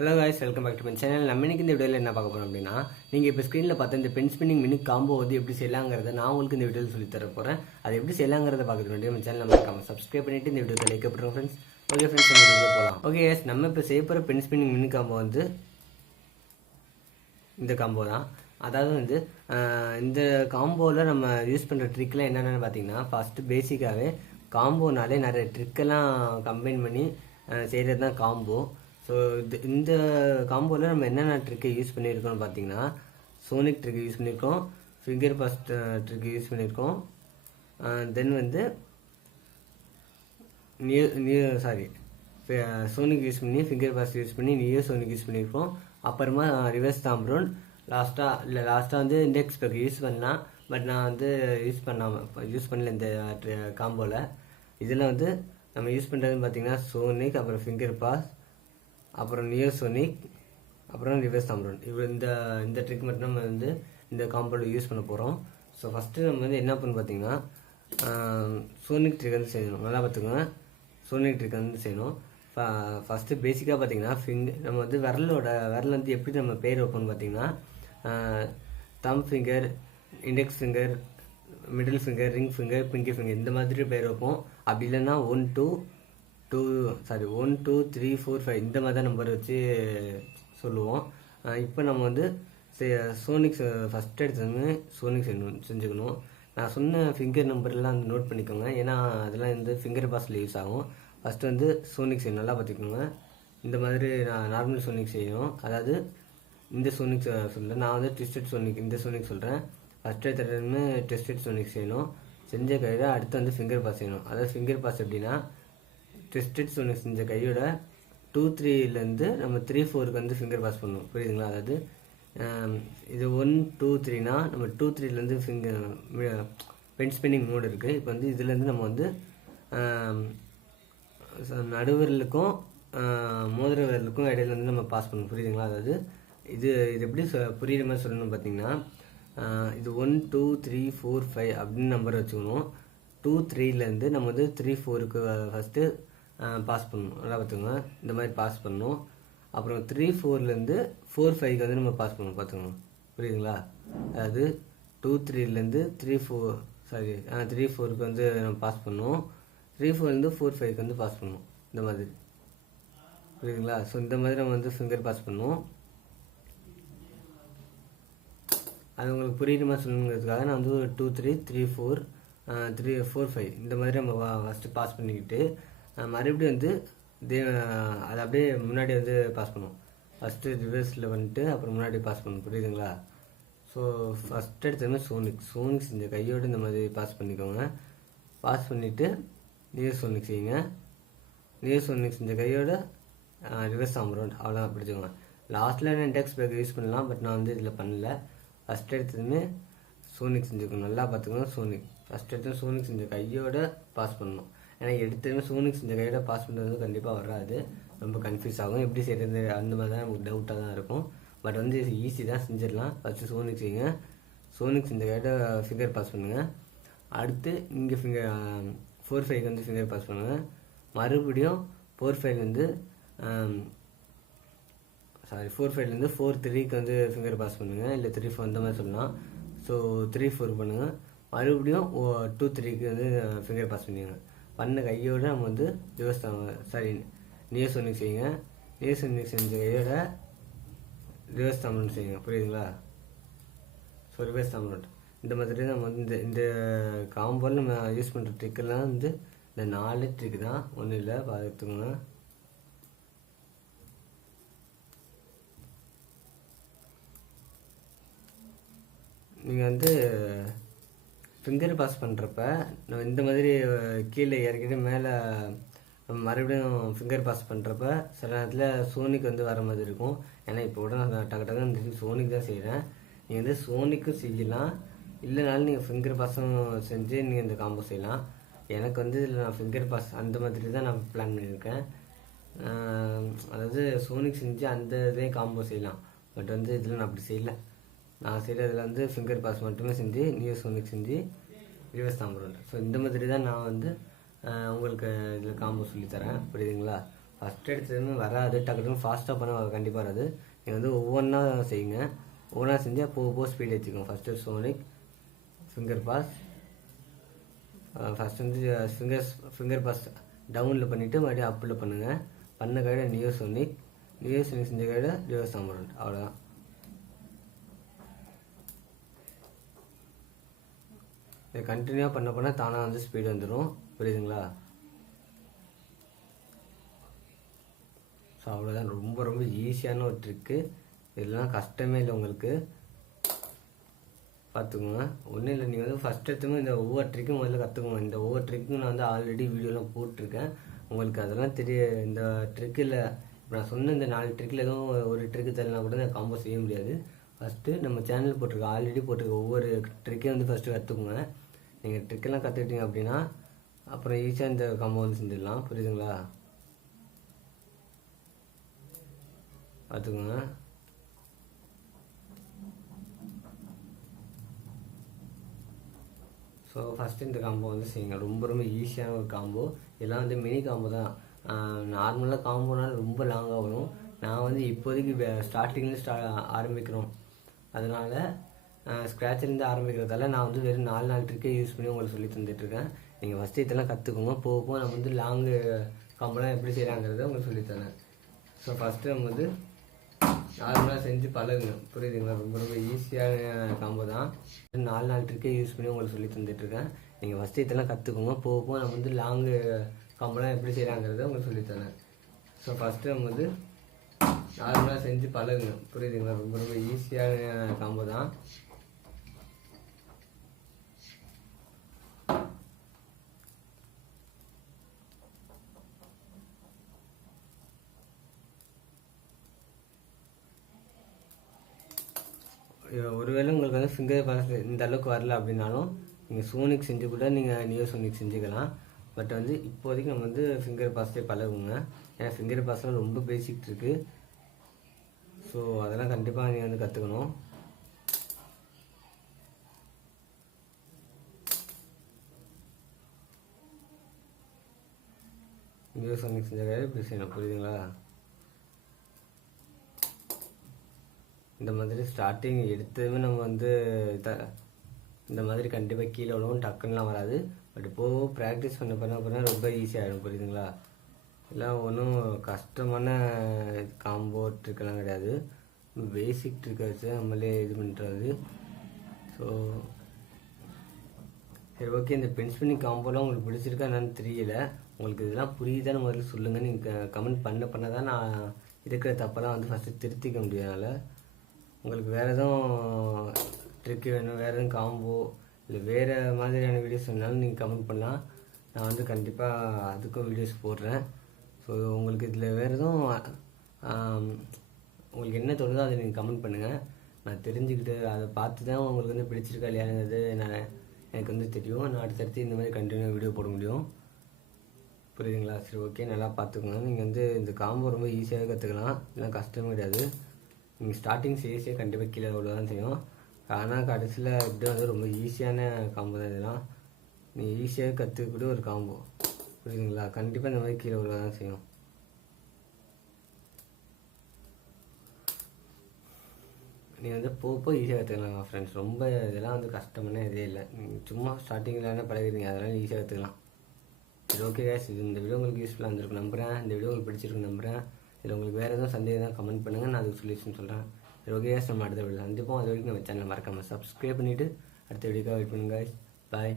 Hello guys, welcome back to my channel. நம்ம இன்னைக்கு இந்த வீடியோவில் என்ன பார்க்க போகிறோம் அப்படின்னா, நீங்கள் இப்போ ஸ்க்ரீனில் பார்த்த இந்த பென் ஸ்பின்னிங் மினி காம்போ வந்து எப்படி செய்யலாங்கிறத நான் உங்களுக்கு இந்த வீடியோவில் சொல்லி தர போகிறேன். அது எப்படி செய்யலாங்கிறத பார்க்குறது வேண்டிய நம்ம சேனல் நம்ம சப்ஸ்கிரைப் பண்ணிவிட்டு இந்த வீடியோவில் லைக் பண்ணுறோம் ஃப்ரெண்ட்ஸ். ஓகே ஃப்ரெண்ட்ஸ், நம்ம வீடியோ போகலாம். ஓகே எஸ், நம்ம இப்போ செய்ய போகிற பென் ஸ்பின்னிங் மினி காம்போ வந்து இந்த காம்போ தான். அதாவது வந்து இந்த காம்போவில் நம்ம யூஸ் பண்ணுற ட்ரிக்லாம் என்னென்னு பார்த்தீங்கன்னா, ஃபஸ்ட்டு பேசிக்காகவே காம்போனாலே நிறைய ட்ரிக்கெல்லாம் கம்பைன் பண்ணி செய்கிறது தான் காம்போ. ஸோ இந்த காம்போவில் நம்ம என்னென்ன ட்ரிக்கை யூஸ் பண்ணியிருக்கோம்னு பார்த்தீங்கன்னா, சோனிக் ட்ரிக்கை யூஸ் பண்ணியிருக்கோம், ஃபிங்கர் பாஸ்ட் ட்ரிக்கை யூஸ் பண்ணியிருக்கோம், தென் வந்து சோனிக் யூஸ் பண்ணி ஃபிங்கர் பாஸ்ட் யூஸ் பண்ணி நியோ சோனிக் யூஸ் பண்ணியிருக்கோம். அப்புறமா ரிவர்ஸ் தாம்ப்ரோன், லாஸ்ட்டாக வந்து இண்டெக்ஸ் பேக் யூஸ் பண்ணலாம். பட் நான் வந்து யூஸ் பண்ணல இந்த காம்போவில். இதில் வந்து நம்ம யூஸ் பண்ணுறதுன்னு பார்த்தீங்கன்னா சோனிக், அப்புறம் ஃபிங்கர் பாஸ், அப்புறம் நியோ சோனிக், அப்புறம் ரிவர்ஸ் தாம்ப்ரோன். இந்த ட்ரிக் மட்டும் நம்ம வந்து இந்த காம்போவில் யூஸ் பண்ண போகிறோம். ஸோ ஃபஸ்ட்டு நம்ம வந்து என்ன பண்ணு பார்த்தீங்கன்னா, சோனிக் ட்ரிக் வந்து செய்யணும். நல்லா பார்த்துக்கோங்க, சோனிக் ட்ரிக் வந்து செய்யணும். ஃபஸ்ட்டு பேசிக்காக பார்த்தீங்கன்னா நம்ம வந்து விரல் வந்து எப்படி நம்ம பேர் வைப்போம்னு பார்த்தீங்கன்னா, தம் finger, index finger, middle finger, ring finger, Pinki finger, இந்த மாதிரி பேர் வைப்போம். அப்படி இல்லைன்னா 1 2 3 4 5 இந்த மாதிரி தான் நம்பர் வச்சு சொல்லுவோம். இப்போ நம்ம வந்து சோனிக்ஸ் ஃபஸ்ட் எடுத்ததுமே சோனிக் செஞ்சுக்கணும். நான் சொன்ன ஃபிங்கர் நம்பர்லாம் வந்து நோட் பண்ணிக்கோங்க, ஏன்னா அதெல்லாம் வந்து ஃபிங்கர் பாஸில் யூஸ் ஆகும். ஃபஸ்ட்டு வந்து சோனிக் செய்யணும். நல்லா பார்த்துக்கோங்க, இந்த மாதிரி நான் நார்மல் சோனிக் செய்யணும். அதாவது இந்த சோனிக் சொல்கிறேன், நான் வந்து ட்விஸ்டட் சோனிக், இந்த சோனிக் சொல்கிறேன். ஃபஸ்ட்டு எடுத்ததுமே ட்விஸ்டட் சோனிக் செய்யணும். செஞ்ச கையில் அடுத்து வந்து ஃபிங்கர் பாஸ் செய்யணும். அதாவது ஃபிங்கர் பாஸ் எப்படின்னா, ட்விஸ்டட் சோனிக் செஞ்ச கையோட 2 3லேருந்து நம்ம 3 4க்கு வந்து ஃபிங்கர் பாஸ் பண்ணணும். புரியுதுங்களா? அதாவது இது 1 2 3னா நம்ம 2 3லேருந்து பென் ஸ்பின்னிங் மோடு இருக்குது. இப்போ வந்து இதுலேருந்து நம்ம வந்து நடுவிரலுக்கும் மோதிர விரலுக்கும் இடையில வந்து நம்ம பாஸ் பண்ணணும். புரியுதுங்களா? அதாவது இது எப்படி புரியுற மாதிரி சொல்லணும்னு பார்த்தீங்கன்னா, இது 1 2 3 4 5 அப்படின்னு நம்பர் வச்சுக்கணும். 2 3லேருந்து நம்ம வந்து 3 4க்கு ஃபஸ்ட்டு பாஸ் பண்ணணும். நல்லா பார்த்துக்கோங்க, இந்த மாதிரி பாஸ் பண்ணணும். அப்புறம் 3 4லேருந்து 4 5க்கு வந்து நம்ம பாஸ் பண்ணணும். பார்த்துக்கோங்க, புரியுதுங்களா? அதாவது 2 3லேருந்து 3 4க்கு வந்து நம்ம பாஸ் பண்ணணும். 3 4லேருந்து 4 5க்கு வந்து பாஸ் பண்ணணும். இந்த மாதிரி புரியுதுங்களா? ஸோ இந்த மாதிரி நம்ம வந்து ஃபிங்கர் பாஸ் பண்ணுவோம். அது உங்களுக்கு புரியுற மாதிரி சொல்லணுங்கிறதுக்காக நான் வந்து 2 3 3 4 3 4 5 இந்த மாதிரி நம்ம ஃபஸ்ட்டு பாஸ் பண்ணிக்கிட்டு மறுபடியும் வந்து அதை அப்படியே முன்னாடி வந்து பாஸ் பண்ணுவோம். ஃபஸ்ட்டு ரிவர்ஸில் வந்துட்டு அப்புறம் முன்னாடி பாஸ் பண்ணணும். புரியுதுங்களா? ஸோ ஃபஸ்ட்டு எடுத்ததுமே சோனிக்ஸ் இந்த கையோடு இந்த மாதிரி பாஸ் பண்ணிக்கோங்க. பாஸ் பண்ணிவிட்டு நியோ சோனிக் செய்யுங்க. நியோ சோனிக்ஸ் இந்த கையோட ரிவர்ஸ் தாம்ப்ரோன், அவ்வளோதான் பிடிச்சிக்கோங்க. லாஸ்ட்டில் நான் இண்டெக்ஸ் பேக் யூஸ் பண்ணலாம், பட் நான் வந்து இதில் பண்ணல. ஃபஸ்ட் எடுத்ததுமே சோனிக் செஞ்சுக்கணும். நல்லா பார்த்துக்கணும். ஃபஸ்ட் எடுத்து சோனிக் செஞ்ச கையோட பாஸ் பண்ணணும். ஏன்னா எடுத்ததுமே சோனிக் செஞ்ச கையோட பாஸ் பண்ணுறது வந்து கண்டிப்பாக வராது, ரொம்ப கன்ஃபியூஸ் ஆகும். எப்படி செய்கிறது அந்த மாதிரி தான் நமக்கு டவுட்டாக தான் இருக்கும். பட் வந்து ஈஸி தான், செஞ்சிடலாம். ஃபஸ்ட்டு சோனிக் செய்யுங்க. சோனிக் செஞ்ச கையோட ஃபிங்கர் பாஸ் பண்ணுங்கள். அடுத்து இங்கே 4 5க்கு வந்து ஃபிங்கர் பாஸ் பண்ணுங்கள். மறுபடியும் 4 5லேருந்து 4 3க்கு வந்து ஃபிங்கர் பாஸ் பண்ணுங்கள். இல்லை 3 4 அந்த மாதிரி சொல்லலாம். ஸோ 3 4 பண்ணுங்கள். மறுபடியும் 2 3க்கு வந்து ஃபிங்கர் பாஸ் பண்ணிடுங்க. பண்ண கையோடு நம்ம வந்து நியோ சோனிக் செய்யுங்க. நியோ சோனிக் செஞ்ச கையோட ரிவர்ஸ் தாம்ப்ரோன் செய்யுங்க. புரியுதுங்களா? ஸோ ரிவர்ஸ் தாம்ப்ரோன் இந்த மாதிரி நம்ம வந்து இந்த காம்போவில் நம்ம யூஸ் பண்ணுற ட்ரிக்கெல்லாம் வந்து இந்த 4 ட்ரிக்கு தான், ஒன்றும் இல்லை, பார்த்துக்கோங்க. நீங்கள் வந்து ஃபிங்கர் பாஸ் பண்ணுறப்ப நம்ம இந்த மாதிரி கீழே இறக்கிட்டு மேலே நம்ம மறுபடியும் ஃபிங்கர் பாஸ் பண்ணுறப்ப சில நேரத்தில் சோனிக் வந்து வர மாதிரி இருக்கும். ஏன்னா இப்போ கூட நான் டக்கு சோனிக் தான் செய்கிறேன். நீங்கள் வந்து சோனிக்கும் செய்யலாம், இல்லைனாலும் நீங்கள் ஃபிங்கர் பாஸும் செஞ்சு நீங்கள் இந்த காம்போ செய்யலாம். எனக்கு வந்து இதில் நான் ஃபிங்கர் பாஸ் அந்த மாதிரி தான் நான் பிளான் பண்ணியிருக்கேன். அதாவது சோனிக் செஞ்சு அந்த இதே காம்போ செய்யலாம். பட் வந்து இதில் நான் அப்படி செய்யலை. நான் செய்கிறதுல வந்து ஃபிங்கர் பாஸ் மட்டுமே செஞ்சு நியோ சோனிக் செஞ்சு ரிவர்ஸ் தாம்ப்ரோன். ஸோ இந்த மாதிரி தான் நான் வந்து உங்களுக்கு இதில் காம்போ சொல்லித்தரேன். புரியுதுங்களா? ஃபஸ்ட் எடுத்ததுமே வராது, டக்குன்னு ஃபாஸ்ட்டாக பண்ண கண்டிப்பாக வராது. நீங்கள் வந்து ஒவ்வொன்றா செய்யுங்க. ஒவ்வொன்றா செஞ்சால் போக ஸ்பீட் ஏற்றிக்கோங்க. First sonic finger pass. First வந்து ஃபிங்கர் பாஸ் டவுனில் பண்ணிவிட்டு மறுபடியும் அப்பில் பண்ணுங்கள். பண்ண கையோட நியோ சோனிக் செஞ்ச கையோட ரிவர்ஸ் தாம்பரன். அவ்வளோதான். இதை கண்டினியூவாக பண்ண தானாக வந்து ஸ்பீடு வந்துடும். புரியுதுங்களா? ஸோ அவ்வளோதான். ரொம்ப ரொம்ப ஈஸியான ஒரு ட்ரிக்கு. இதெல்லாம் கஷ்டமே இல்லை உங்களுக்கு. பார்த்துக்கோங்க. ஒன்றும் இல்லை, நீங்கள் வந்து ஃபஸ்ட் எடுத்துமே இந்த ஒவ்வொரு ட்ரிக்கும் முதல்ல கற்றுக்கோங்க. இந்த ஒவ்வொரு ட்ரிக்கும் நான் வந்து ஆல்ரெடி வீடியோலாம் போட்டிருக்கேன். உங்களுக்கு அதெல்லாம் இந்த ட்ரிக்கில் இப்போ நான் சொன்ன இந்த 4 ட்ரிக்கில் எதுவும் ஒரு ட்ரிக்கு தரலாம் கூட நான் காம்போ செய்ய முடியாது. ஃபஸ்ட்டு நம்ம சேனல் போட்டிருக்க ஆல்ரெடி போட்டிருக்க ஒவ்வொரு ட்ரிக்கையும் வந்து ஃபஸ்ட்டு கற்றுக்குங்க. நீங்கள் ட்ரிக்கெல்லாம் கற்றுக்கிட்டீங்க அப்படின்னா அப்புறம் ஈஸியாக இந்த காம்போ வந்து செஞ்சிடலாம். புரியுதுங்களா? பார்த்துக்கோங்க. ஸோ ஃபஸ்ட்டு இந்த காம்போ வந்து செய்யுங்க. ரொம்ப ரொம்ப ஈஸியான ஒரு காம்போ. இதெல்லாம் வந்து மினி காம்போ தான். நார்மலாக காம்போனால் ரொம்ப லாங்காக வரும். நான் வந்து இப்போதைக்கு ஸ்டார்டிங்கில் ஆரம்பிக்கிறோம். அதனால் ஸ்க்ராட்சிலேருந்து ஆரம்பிக்கிறதால நான் வந்து வெறும் 4 ட்ரிக்கே யூஸ் பண்ணி உங்களுக்கு சொல்லி தந்துட்டுருக்கேன். நீங்கள் ஃபஸ்ட்டு இதெல்லாம் கற்றுக்கோங்க. போக நம்ம வந்து லாங்கு காம்போலாம் எப்படி செய்கிறாங்கிறத உங்களுக்கு சொல்லித்தரேன். ஸோ ஃபஸ்ட்டு நம்ம வந்து நார்மலாக செஞ்சு பழகுங்க. புரியுதுங்களா? ரொம்ப ரொம்ப ஈஸியான காம்போ தான். 4 ட்ரிக்கே யூஸ் பண்ணி உங்களுக்கு சொல்லி தந்துட்டுருக்கேன். நீங்கள் ஃபஸ்ட்டு இதெல்லாம் கற்றுக்கோங்க. போக நம்ம வந்து லாங்கு காம்போலாம் எப்படி செய்கிறாங்கிறத உங்களுக்கு சொல்லித்தரேன். ஸோ ஃபஸ்ட்டு நம்ம வந்து நார்மலாக செஞ்சு பழகுங்க. புரியுதுங்களா? ரொம்ப ரொம்ப ஈஸியான காம்போ தான். ஒருவேளை உங்களுக்கு வந்து ஃபிங்கர் பாஸ் இந்த அளவுக்கு வரல அப்படின்னாலும் நீங்கள் சோனிக் செஞ்சு கூட நீங்கள் நியோ சோனிக் செஞ்சுக்கலாம். பட் வந்து இப்போதைக்கு நம்ம வந்து ஃபிங்கர் பாஸ்டே பழகுங்க. ஏன்னா ஃபிங்கர் பாஸ்லாம் ரொம்ப பேசிக் இருக்குது. ஸோ அதெல்லாம் கண்டிப்பாக நீங்கள் வந்து கற்றுக்கணும். நியோ சோனிக் செஞ்ச வேலை இப்படி செய்யணும். புரியுதுங்களா? இந்த மாதிரி ஸ்டார்டிங் எடுத்ததுமே நம்ம வந்து இந்த மாதிரி கண்டிப்பாக கீழே விடவும் டக்குன்னெலாம் வராது. பட் போக ப்ராக்டிஸ் பண்ண ரொம்ப ஈஸியாகிடும். புரியுதுங்களா? எல்லாம் ஒன்றும் கஷ்டமான காம்போ ட்ரிக்கெல்லாம் கிடையாது. பேசிக் ட்ரிக்கை வச்சு நம்மளே இது பண்ணுறது. ஸோ சரி, ஓகே. இந்த பென்ஸ் பண்ணி காம்போலாம் உங்களுக்கு பிடிச்சிருக்கா என்னன்னு தெரியல. உங்களுக்கு இதெல்லாம் புரியுதான்னு முதல்ல சொல்லுங்கள். நீங்கள் கமெண்ட் பண்ண தான் நான் இருக்கிற தப்பெல்லாம் வந்து ஃபஸ்ட்டு திருத்திக்க முடியாதனால. உங்களுக்கு வேறு எதுவும் ட்ரிக்கு வேணும், வேறு எதுவும் காம்போ இல்லை வேறு மாதிரியான வீடியோஸ் வேணாலும் நீங்கள் கமெண்ட் பண்ணலாம். நான் வந்து கண்டிப்பாக அதுக்கும் வீடியோஸ் போடுறேன். ஸோ உங்களுக்கு இதில் வேறு எதுவும் உங்களுக்கு என்ன தோணுதோ அதை நீங்கள் கமெண்ட் பண்ணுங்கள். நான் தெரிஞ்சுக்கிட்டு அதை பார்த்து தான் உங்களுக்கு வந்து பிடிச்சிருக்கா இல்லையாங்கிறது எனக்கு வந்து தெரியும். நான் அடுத்தடுத்து இந்த மாதிரி கண்டினியூ வீடியோ போட முடியும். புரியுதுங்களா? சரி, ஓகே. நல்லா பார்த்துக்கோங்க. நீங்கள் வந்து இந்த காம்போ ரொம்ப ஈஸியாக கற்றுக்கலாம். இதெல்லாம் கஷ்டமே கிடையாது. நீங்கள் ஸ்டார்டிங் செய்ய கண்டிப்பாக கீழே விட தான் செய்யும். ஆனால் கடைசியில் இப்படி வந்து ரொம்ப ஈஸியான காம்போ தான். இதெல்லாம் நீங்கள் ஈஸியாக கற்றுக்கக்கூடிய ஒரு காம்போ. புரியுதுங்களா? கண்டிப்பாக இந்த மாதிரி கீழே விட தான் செய்யும். நீங்கள் வந்து போக ஈஸியாக கற்றுக்கலாம் ஃப்ரெண்ட்ஸ். ரொம்ப இதெல்லாம் வந்து கஷ்டமான இதே இல்லை. நீங்கள் சும்மா ஸ்டார்டிங்கில் என்ன பழகுறீங்க, அதெல்லாம் ஈஸியாக கற்றுக்கலாம். சரி, ஓகே கேஸ். இந்த வீடியோ உங்களுக்கு யூஸ்ஃபுல்லாக இருந்திருக்கும் நம்புகிறேன். இந்த வீடியோ உங்களுக்கு பிடிச்சிருக்கு நம்புகிறேன். இதில் உங்களுக்கு வேறு எதுவும் சந்தேகம் தான் கமெண்ட் பண்ணுங்கள். நான் அதுக்கு சொல்யூஷன் சொல்கிறேன். சரி, ஓகே கேஸ். நம்ம அடுத்த வீடியோ சந்திப்போம். அது வரைக்கும் நம்ம சேனலை மறக்காமல் சப்ஸ்கிரைப் பண்ணிவிட்டு அடுத்த வீடியோக்காக வெயிட் பண்ணுங்க. பாய்.